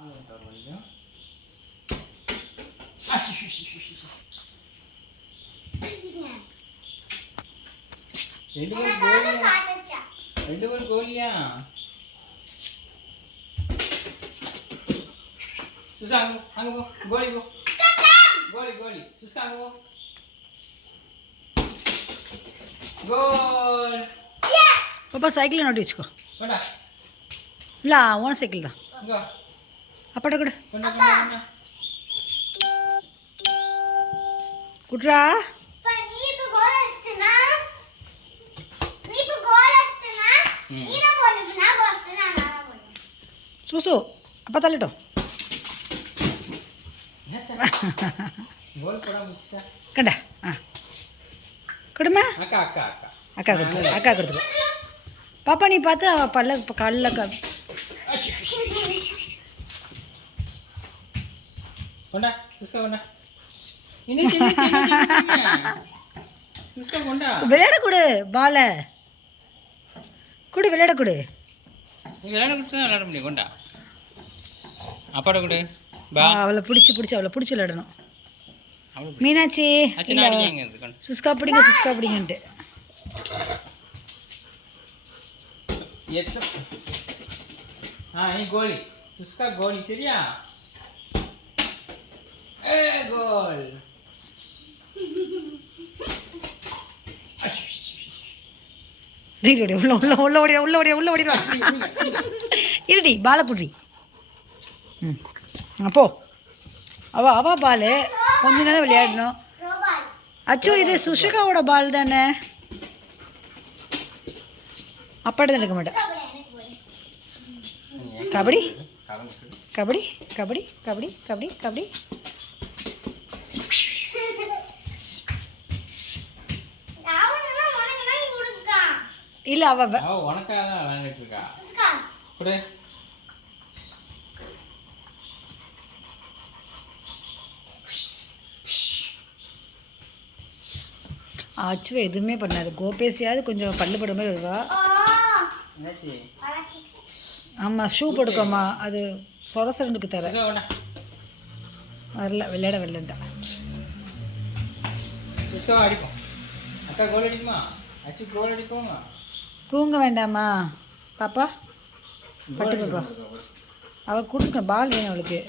கொஞ்சம் ரெண்டு பேரும் கோலியா ரெண்டு பேரும் கோலியா சுசா அங்க போ, அங்க போ கோலி போ கோலி கோலி சுஸ்கா அங்க போ கோல் பாப்பா சைக்கிளை நோட்டி வச்சுக்கோ கொண்டா இல்லை ஓன சைக்கிள் தான் இங்க வா. அப்பாட்ட கூட. குட்ரா. சூசு அப்பா தள்ளட்டும். கோல் போட முடிச்சிட்டா? கண்டா. ஆ. கொடுமா. அக்கா அக்கா அக்கா. அக்கா கொடுத்து அக்கா கொடுத்துரு. பாப்பா நீ பார்த்து அவ பல்ல கல்ல கொண்டா சுஸ்கா கொண்டா. விளையாட கொடு பாலை. கொடு விளையாட கொடு விளையாட கொடுத்து தான் விளையாட முடியும். கொண்டா. அப்பாட கொடு. பா. அவளை பிடிச்சி பிடிச்சி அவளை பிடிச்சி விளையாடணும். மீனாட்சி சுஸ்கா பிடிங்க சுஸ்கா பிடிங்கன்ட்டு. ஆ நீ கோலி. சுஸ்கா கோலி. சரியா? ஏ கோல் சரி உள்ள உள்ள உள்ள ஓடியா உள்ள ஓடியா உள்ள ஓடிடுவா இருடி பாலை குடி. ம். அப்போ அவ அவ பால். கொஞ்ச நேரம் விளையாடணும். அச்சோ இது சுஷிகாவோட பால் தானே? அப்படி தான் இருக்க மாட்டேன். கபடி? கபடி கபடி கபடி கபடி கபடி. இல்லை அவ உனக்காக தான் விளையாண்டுட்டு இருக்கா? கொடு. அச்சுவ எதுவுமே பண்ணாது. கோபேசியாவது கொஞ்சம் பல்லு படுற மாதிரி வருவா. என்னாச்சு? ஆமாம் ஷூ போட்டுக்கோமா. அது சொரசரண்டுக்கு தர. வரல விளையாட அடிப்போம். அக்கா கோல் அடிக்குமா? அச்சு கோல் அடிப்போமா தூங்க வேண்டாமா? பாப்பா பட்டு பாப்பா அவள் கொடுக்க பால் வேணும் அவளுக்கு.